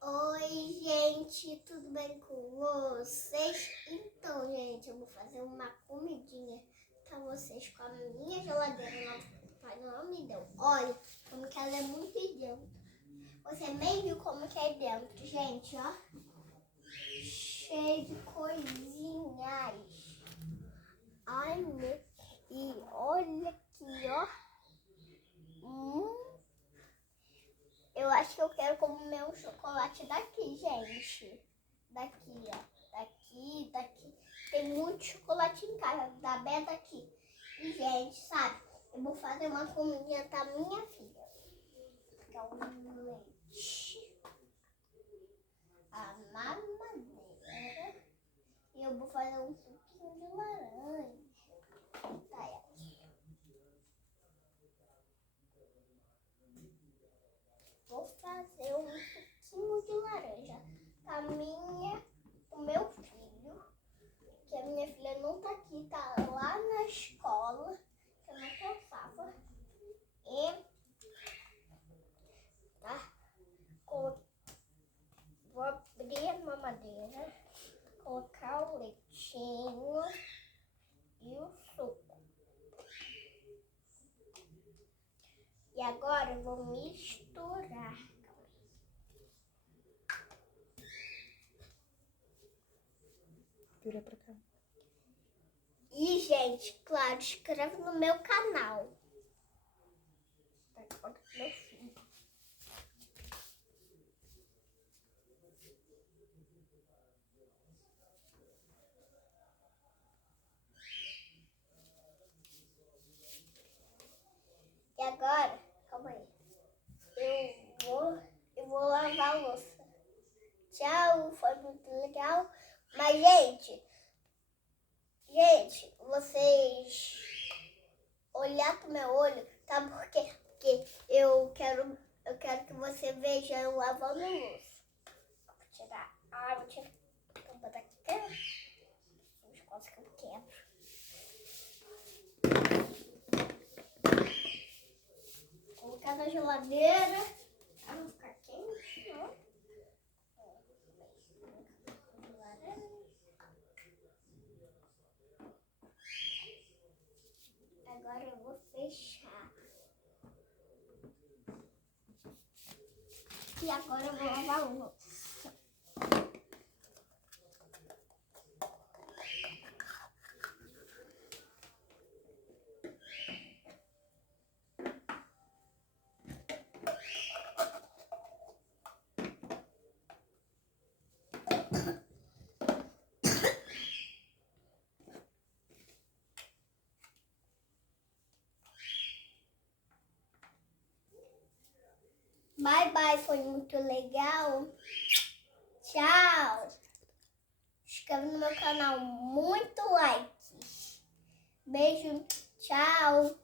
Oi, gente, tudo bem com vocês? Então, gente, eu vou fazer uma comidinha pra vocês com a minha geladeira. Não, pai não me deu. Olha como que ela é muito dentro. Você nem viu como que é dentro, gente, ó. Cheio de coisinhas. Ai, e olha aqui, ó. Eu acho que eu quero comer um chocolate daqui, gente. Daqui, ó. Daqui. Tem muito chocolate em casa, da Beta aqui. E, gente, sabe? Eu vou fazer uma comidinha pra minha filha. Que é o leite, a mamadeira. E eu vou fazer um suquinho de laranja. Tá aí. Vou fazer um suquinho de laranja pra o meu filho. Que a minha filha não tá aqui, tá lá na escola, que eu não pensava. E tá, vou abrir a mamadeira, colocar o leitinho e o suco. E agora eu vou misturar. Vira pra cá. E, gente, claro, inscreve no meu canal. Tá, meu filho. E agora, calma aí, eu vou lavar a louça. Tchau, foi muito legal. Mas, gente, vocês olhar pro meu olho, tá? Porque eu quero que você veja eu lavando a louça. Vou tirar a água, vou botar aqui. Os quase que eu quebro. Colocar na geladeira. Pra não ficar quente, ó. Agora eu vou fechar. E agora eu vou lavar a louça. Bye, bye, foi muito legal. Tchau. Se inscreve no meu canal, muito like. Beijo, tchau.